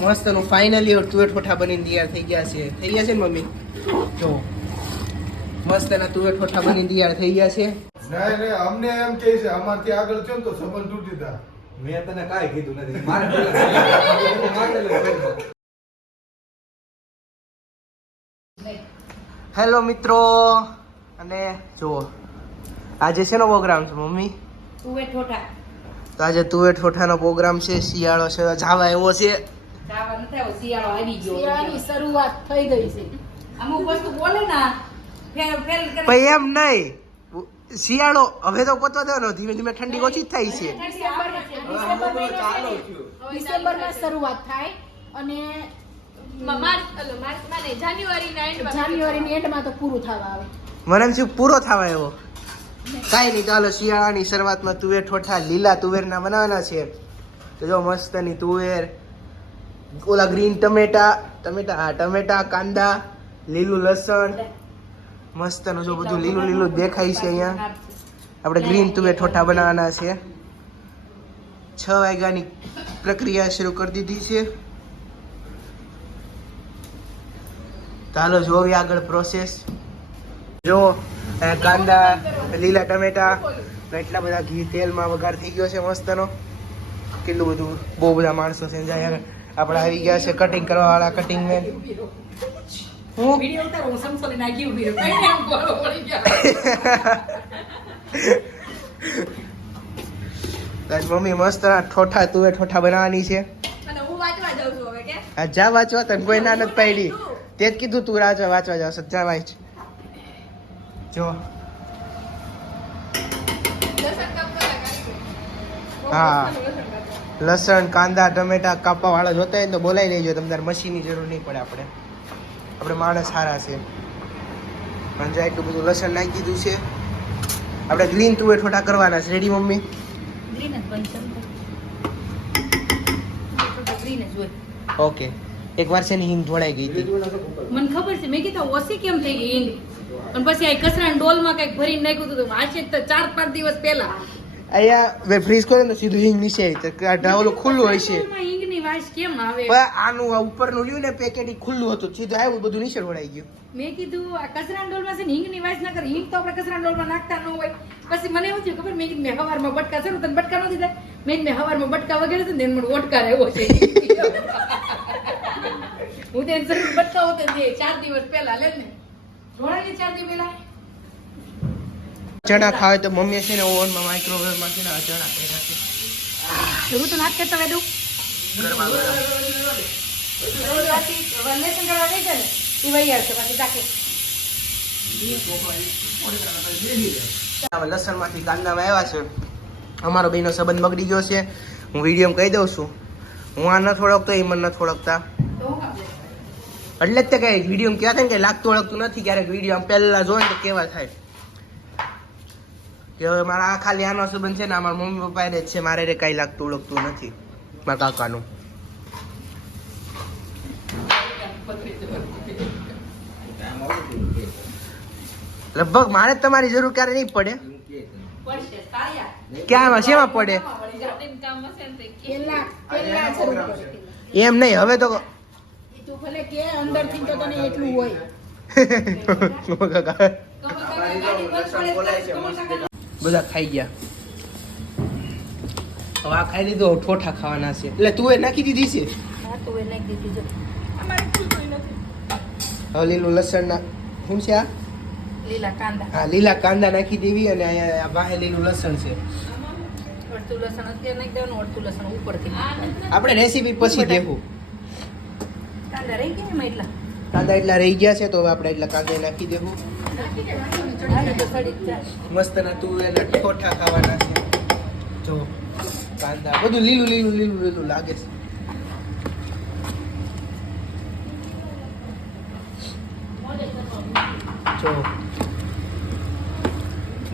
મસ્ત નું ફાઇનલી તુવેર ઠોઠા બનીને તૈયાર થઈ ગયા છે. થઈ ગયા છે ને મમ્મી? જો મસ્ત ના તુવેર ઠોઠા બનીને તૈયાર થઈ ગયા છે. નહીં અમને એમ કહે છે અમારથી આગળ છે ને તો સંબંધ તૂટી જાય. મેં તને કાંઈ કીધું નથી. હેલો મિત્રો, અને જુઓ આજે શેનો પ્રોગ્રામ છે મમ્મી? તુવેર ઠોઠા. તો આજે તુવેર ઠોઠાનો પ્રોગ્રામ છે. શિયાળો છે, જાવા એવો છે. જાવા નથી આવ્યો, શિયાળો આવી ગયો. શિયાળાની શરૂઆત થઈ ગઈ છે. અમુક વસ્તુ બોલે ને ફેલ ફેલ કરે. પણ એમ નહીં, શિયાળો હવે તો પતો દેવાનો, ધીમે ધીમે ઠંડી ઓછી થાય છે. ડિસેમ્બરમાં શરૂઆત થાય અને જાન્યુઆરીની એન્ડમાં તો પૂરું થવા આવે. મને એમ થયું પૂરો થવા એવો. કાંઈ નહીં, ચાલો શિયાળાની શરૂઆતમાં તુવેર ઠોઠા લીલા તુવેરના બનાવવાના છે. તો જો મસ્તની તુવેર, ઓલા ગ્રીન ટમેટા, કાંદા, લીલું લસણ, મસ્તનું જો બધું લીલું લીલું દેખાય છે. અહીંયા આપણે ગ્રીન તુવેર ઠોઠા બનાવવાના છે. 6 વાગ્યાની પ્રક્રિયા શરૂ કરી દીધી છે. ચાલો જોવી આગળ પ્રોસેસ. જો કાંદા, લીલા ટમેટા, એટલા બધા ઘી તેલમાં વઘાર થઈ ગયો છે મસ્તનો. કેટલું બધું, બહુ બધા માણસો છે. આપણે આવી ગયા છે કટિંગ કરવા વાળા, કટિંગ મેન. હું વિડિયો ઉતારો, હું સમસોલી નાખી ઉભી રહી. કઈ નામ બોલો પડી ગયા. મમ્મી મસ્ત ઠોઠા તુવેર ઠોઠા બનાવવાની છે. અને હું વાંચવા જાઉં છું હવે કે આ જા વાંચવા, તને કોઈ ના નથી પાડી. તે જ કીધું તું વાંચવા જાવ. જા વાંચ. જો હા, લસણ, કાંદા, ટમેટા કાપવા વાળા જોતા હોય તો બોલાવી લેજો. તમને મશીનની જરૂર નહીં પડે. આપણે માણસ સારા છે. પણ જો એટલું બધું લસણ નાખી દીધું છે. આપણે ગ્રીન તુવેર ઠોઠા કરવાના છે. Ready mummy? ગ્રીન જ બનશે. ગ્રીન જ હોય. ઓકે. એકવાર છે ને હિંગ ઢોળાઈ ગઈ હતી. મને ખબર છે, મેં કીધું ઓછી કેમ થઈ ગઈ હિંગ. અને પછી આ કચરાના ડોલમાં કઈક ભરીને નાખ્યું હતું. આજે તો 4-5 દિવસ પહેલા અહીંયા ફ્રીઝ કરે ને સીધું હિંગ નીચે આવી. ઢાવલું ખુલ્લું હોય છે. હિંગની વાસ કેમ આવે? પણ આનું આ ઉપરનું લ્યું ને પેકેટ ખુલ્લું હતું, સીધું આવ્યું બધું નીચે ઢોળાઈ ગયું. મેં કીધું આ કચરાના ડોલમાં છે ને હિંગની વાસ ના કરે. હિંગ તો આપણે કચરાના ડોલમાં નાખતા ન હોય. પછી મને એવું થયું ખબર, મેં કીધું મેં હવારમાં બટકા છે ને તને બટકા નથી થાય. મેં હવારમાં બટકા વગેરે છે ને મને ઓટકાર આવ્યો છે. હું તેને શરીર બટકા હોતે 4 દિવસ પહેલા લે ને જોડાની 4 દિવસ પહેલા ચણા ખાવે તો મમ્મી છે ને ઓવનમાં માઇક્રોવેવમાં છે ને આ ચણા કર્યા છે. જરૂર તો નાખ કરતા વેડું ગરમા ગરમ. વનલેશન કરવા દે છે ને એ વહી આવશે પછી તાકે લસણમાંથી કાંદામાં આવ્યા છે. અમારો બેનો સંબંધ બગડી ગયો છે. હું વિડીયો કહી દઉં છું. હું આ નથી ઓળખતો, એ મને નથી ઓળખતા. એટલે જ તે કઈ વિડીયો ક્યાં થાય કે લાગતું ઓળખતું નથી. ક્યારેક વિડીયો પહેલા જોઈ ને તો કેવા થાય કે હવે મારા આ ખાલી આનો સંબંધ છે ને અમારા મમ્મી પપ્પા ને જ છે. મારે કઈ લાગતું ઓળખતું નથી મારા કાકાનું. લગભગ મારે તમારી જરૂર ક્યારે નહીં પડે. ક્યાં શેમાં પડે એમ નહીં. હવે તો તું ભલે કે અંદરથી તો તને એટલું હોય. બધા ખાઈ ગયા. હવે આ ખાઈ લીધો, ઠોઠા ખાવાના છે. એટલે તું એ નાખી દીધી છે. હા તો એ નાખી દીધી જો અમારે કોઈ નથી. હવે લીલું લસણ ના શું છે આ? લીલા કાંદા. હા, લીલા કાંદા નાખી દેવી. અને અહીંયા બહાર લીલું લસણ છે. અડધું લસણ અત્યારે નાખી દેવાનું, અડધું લસણ ઉપરથી. આપણે રેસીપી પછી દેવું. કાંદા રહી ગયા ને એટલા કાંદા એટલા રહી ગયા છે તો હવે આપણે એટલા કાંદા નાખી દેવું. મસ્ત ના તું એને ઠોઠા ખાવાના છે. જો કાંદા બધું લીલું લીલું લીલું લીલું લાગે છે. જો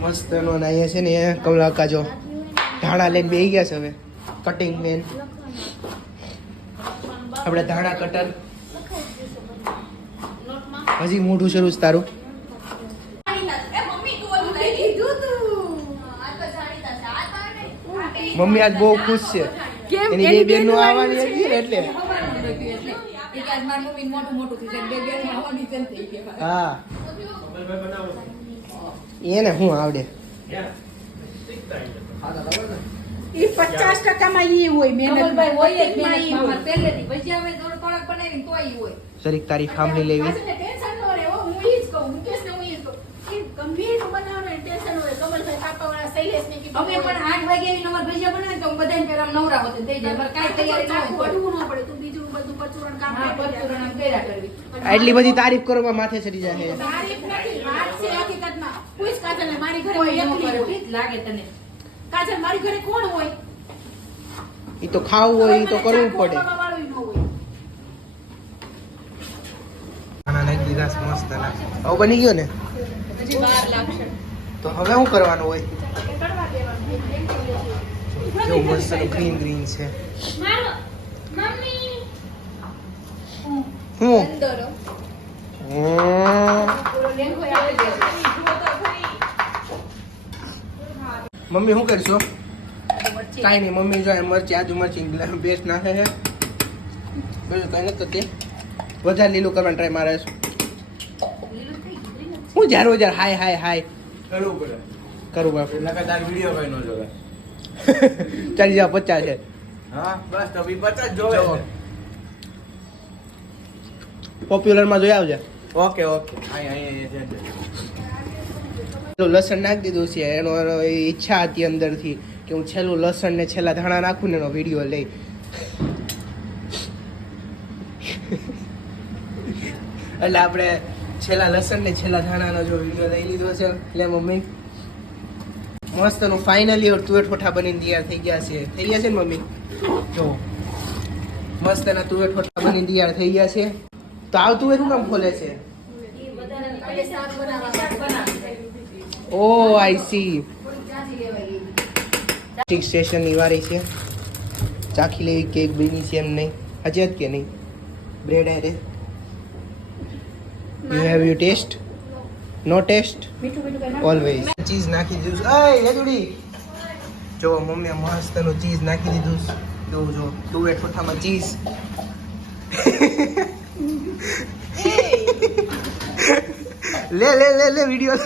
મસ્ત નો અહીંયા છે ને કમલાકા જો ધાણા લઈને બેસી ગયા છે. હવે કટિંગ મેન આપણે ધાણા કટર. હજી મોઢું શરૂ છે તારું. મમ્મી આજ બહુ ખુશ છે. એની બે બેનો આવવાની હતી ને એટલે થયું એટલે એ કે આજ મારી મમ્મી મોટું મોટું થઈ જાય બે બેન આવવાની છે થઈ ગયા હા એને શું આવડે ઈ 50% માં ઈ હોય મહેનત કમલભાઈ હોય જ માં ઈ મહેનતમાં. હોય. અમારે પહેલેથી ભજીયા અમે થોડું કડક બનાવીને તોય ઈ હોય જરીક તારી ફામલી લેવી પાછળ ટેન્શન ન રહે હો, હું ઈ જ કહું મુકેશને હું ઈ જ કહું ઈ ગંભીર બનાવવાનું ટેન્શન હોય કમલભાઈ કાપાવાળા શૈલેષને કીધું અમે પણ 8 વાગે આવીને અમારે ભજીયા બનાવીને તો બધાને પેલા નવરા હોતે થઈ જાય અમારે કાંઈ તૈયારી ના હોય પડવું ન પડે તું બીજું બધું પરચુરણ કામ હા કરી પરચુરણ આમ કર્યા કરવી એટલી બધી તારીફ કરવામાં માથે ચડી જાય તારીફ નથી વાત છે હકીકતમાં પૂછ કાજલને મારી ઘરે હું કોઈ ન એકલી કરે છું. ઠીક લાગે તને કાજલ મારી ઘરે કોણ હોય એ તો ખાવું હોય એ તો કરવું પડે વાળું ન હોય ખાના નાખી દીધા મસ્ત ના હવે બની ગયો ને હજી વાર લાગશે તો હવે શું કરવાનું હોય કરવા દેવાનું કેવું મસ્ત ગ્રીન ગ્રીન છે મમ્મી હું અંદર પૂરો લેંઘો આપી દે મમ્મી શું કરશો કાંઈ નહીં મમ્મી જો મરચી આજુ મરચી બેસ્ટ નાખે છે બીજું કંઈ નથી તે વધારે લીલું કરવાની ટ્રાય મારે છે હું જ્યારે વધારે હાય હાય હાય કરવું પડે કરું બાપ એટલે કે તાર વિડીયો કઈ ન જોવે ચાલી જાવ 50 છે હા બસ તો બી 50 જોવે જો. પોપ્યુલરમાં જોઈ આવજે ઓકે ઓકે અહીં છે પેલું લસણ નાખી દીધું છે એનો ઈચ્છા હતી અંદરથી કે હું છેલ્લું લસણ ને છેલ્લા ધાણા નાખું ને એનો વિડીયો લઈ એટલે આપણે છેલ્લા લસણ ને છેલ્લા ધાણાનો જો વિડીયો લઈ લીધો છે એટલે મમ્મી મસ્તનું ફાઇનલી તુવેર ઠોઠા બનીને તૈયાર થઈ ગયા છે થઈ ગયા છે ને મમ્મી જો મસ્તના તુવેર ઠોઠા બનીને તૈયાર થઈ ગયા છે તો આવ તુવેર શું કામ ખોલે છે ઓ આઈ સી સ્ટેશન ની વારી છે ચાખી લેવી કેક બની છે એમ નહીં હજી કે નહીં bread are you have you taste no taste always cheese નાખી દીધું છે એય યદુડી જો મમ્મીએ મસ્તનું ચીઝ નાખી દીધું છે જો જો તુવેર ઠોઠામાં ચીઝ લે લે લે લે વિડિયો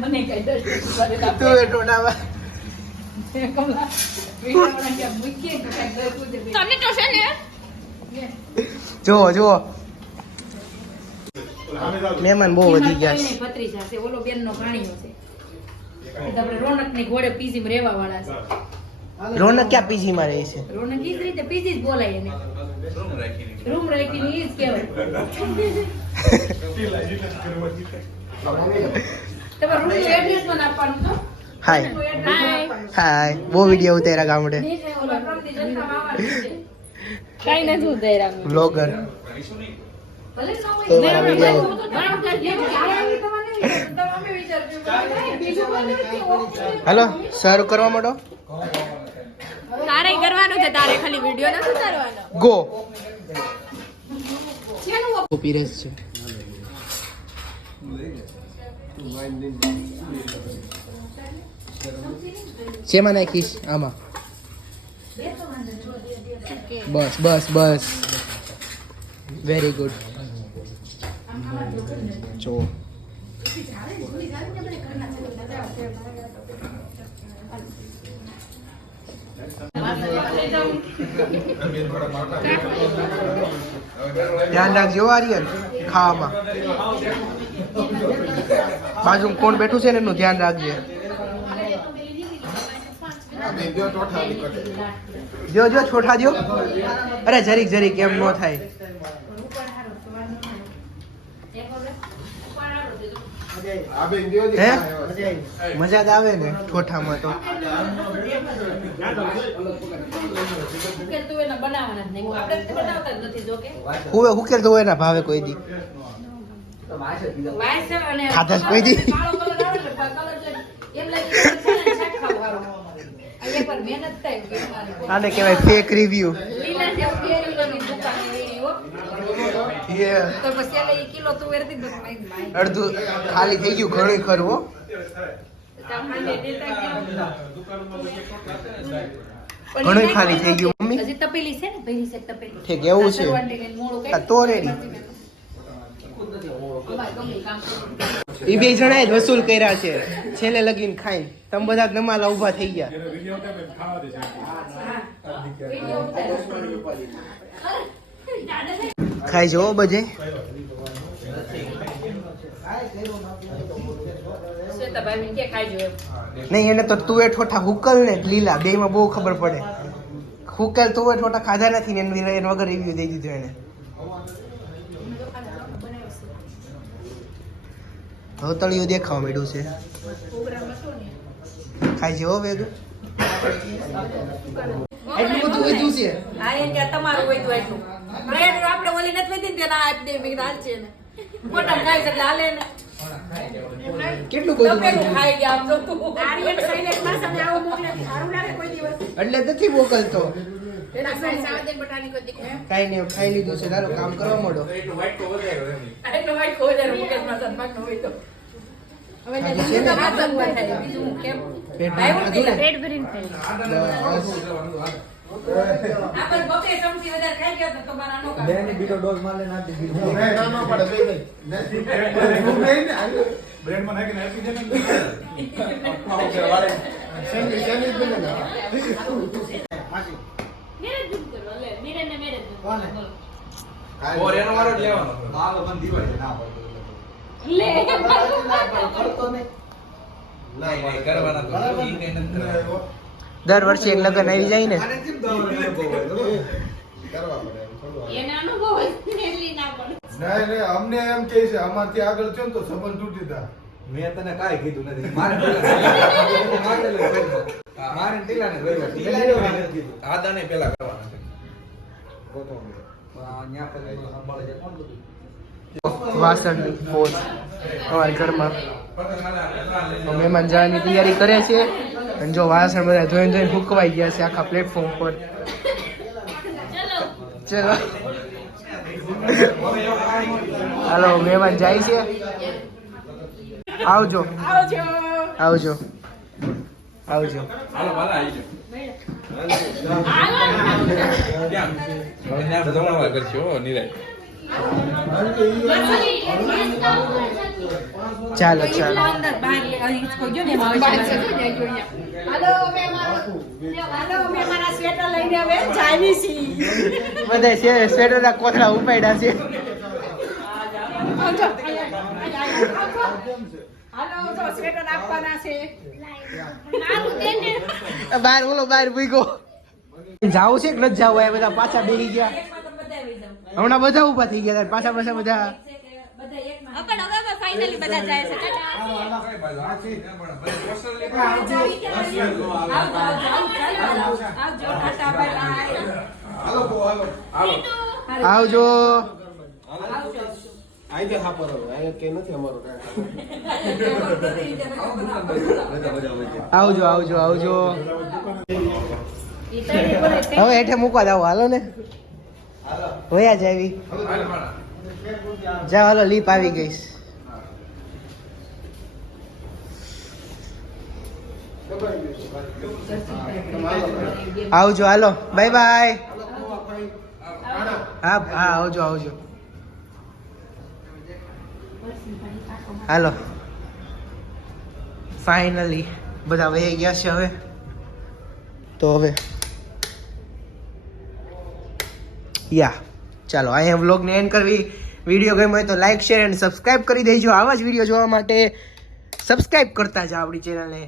મને કઈ દસ તુવેર ઠોઠામાં કમલા વિડીયો કે મૂકી કે કઈ પૂછે તને તો છે ને જો જો મહેમાન બહુ વધી ગયા છે ભત્રીજા છે ઓલો બેનનો ભાણિયો છે એ તો આપણે રોનકની ઘોડે પીજીમાં રહેવા વાળા છે રોનક ક્યાં પીજી માં રહે છે રોનક ઈ જ રીતે પીજી જ બોલાય એને રૂમ રાખીને ઈ જ કહેવાય તમારા રૂમનું એડ્રેસ મને આપવાનું તો હાય હાય બહુ વિડીયો ઉતાર્યા ગામડે ઓલા પ્રમદી જનતામાં આવવાનું છે કઈ નથી ઉતાર્યા બ્લોગર ભલે ન હોય તો મારા વિડીયો હાલો સારું કરવા માંડો તારે કરવાનું છે તારે ખાલી વિડિયો નથી ઉતારવાનો ગો પીરેસ છે શેમાં નાખીશ આમાં બસ બસ બસ વેરી ગુડ જો ધ્યાન રાખજો આર્યન ખાવામાં બાજુ કોણ બેઠું છે ને એનું ધ્યાન રાખજે જો જો છોઠા જો અરે જરીક જરીક એમ ન થાય હે મજા જ આવે ને ઠોઠામાં તો હુવે હુકેર તો એના ભાવે કોઈ દી ખાધા જ કોઈ દી આને કહેવાય ફેક રિવ્યુ અડધું ખાલી થઈ ગયું ઘણું ખરું હો પણ ઘણું એ ખાલી થઈ ગયું, મમ્મી. હજી તપેલી છે ને ભરી છે તપેલી ઠીક, એવું છે. સરવાંટીને મોળું હા, તો ready. અમારે ગમે એ કામ કરવું. એ બે જણાએ જ વસૂલ કર્યા છે છેલ્લે લગીને ખાઈને. તમે બધા જ નમાલા ઊભા થઈ ગયા. ખાઈ જવો બધે. શ્વેતાભાઈ કે ખાઈ જો એમ. નહીં, એને તો તુવેર ઠોઠા હુકલ ને લીલા બેમાં બહુ ખબર પડે. હુકલ તુવેર ઠોઠા ખાધા નથી ને એને વગર રિવ્યુ દઈ દીધું એને. હવે તળિયું દેખાવા માંડ્યું છે. ખાઈ જવો વેદુ. એટલું બધું વધ્યું છે. હા એમ કે તમારું હોય તો એટલું બ્રેડ આપણે ઓલી નથી વધી ને તેના હાથ દે મેં હાલ છે ને મોટા ખાઈ એટલે હાલે ને કેટલું બધું તપેલું વધ્યું. ખાઈ ગયા આમ તો તું આર્યન શૈલેશમાં સામે આવો મોકલે સારું લાગે કોઈ દિવસ એટલે નથી મોકલતો. એના સાઈ સાવજન બટાની કોઈ દીકરે કાંઈ નહીં, ખાઈ લીધું છે. તારો કામ કરવા માંડો. એટલું white તો વધારે હોય એમ. એટલો વાઈટ કોઈ દર મુકેશમાં સન્માન ન હોય તો હવે ખાધું બીજું છે ને? તો વાત જ ન થાય બીજું હું કેમ પેટ ભાઈ ભરીને ઉઠી ખાધું ને? પેટ ભરીને ખાઈ બસ. આપણે બકે ચમચી વધારે ખાઈ ગયા તો તમારા નો કામ નહીં, ના, ના પડે, નહીં, નહીં. બ્રેડમાં નાખીને આપી દે ને. સેન્ડવિચ બને ને. મેરે દૂધ કરો લે મેરે ને મેરે દૂધ ઓર એનો વારો જ લેવાનો. લે નહીં, કરવાના તો ઈ કઈ નથી કરવાનું. દર વર્ષે એક લગ્ન આવી જાય ને. કરવા પડે એમ થોડું. એને અનુભવ એટલી ના પડે નહીં, નહીં, અમને એમ કહે છે અમારથી આગળ છે ને તો સંબંધ તૂટી જાય. મેં તને કાંઈ કીધું નથી. મારે ટીલાને જોયો. ટીલાને કીધું. આદાને પેલા કરવાના છે. ન્યા પછી સંભાળે છે કોણ બધું? વાસણની પોત અમારા ઘરમાં મહેમાન જવાની તૈયારી કરે છે. અને જો વાસણ બધા ધોઈને ધોઈને હુકવાઈ ગયા છે આખા પ્લેટફોર્મ પર. ચલો હાલો, મહેમાન જાય છે. આવજો આવજો આવજો. હાલો વાલા આવી જાઓ. ક્યાં? હવે ત્યાં જમણવાર કરશે હો નિરાય. ચાલો ચાલો. અંદર બહાર લે અહીં કોઈ જો ને હાલો મેં મારા સ્વેટર લઈને હવે જાવી છી બધા છે સ્વેટરના કોથળા ઉપાડ્યા છે. હાલો તો સ્વેટર આપવાના છે બહાર બોલો, બહાર ભૂગો. જાવું છે કે નથી જાવું? આ બધા પાછા બેસી ગયા. હમણાં બધા ઊભા થઈ ગયા. પાછા પાછા બધા. પણ હવે ફાઇનલી બધા જાય છે આવજો. આવજો આવજો આવજો. હવે હેઠે મૂકવા જાવ. હાલો ને, વયા જ આવી. જાઓ હાલો, લીપ આવી ગઈ. આવજો હાલો, બાય બાય. હા હા, આવજો આવજો. હાલો, ફાઇનલી બધા વહી ગયા છે. હવે તો હવે ચાલો અહીંયા વ્લોગને એન્ડ કરવી. વિડીયો ગમ્યો હોય તો લાઈક, શેર અને સબસ્ક્રાઈબ કરી દેજો. આવા જ વિડીયો જોવા માટે સબસ્ક્રાઈબ કરતા જાઓ આપણી ચેનલને.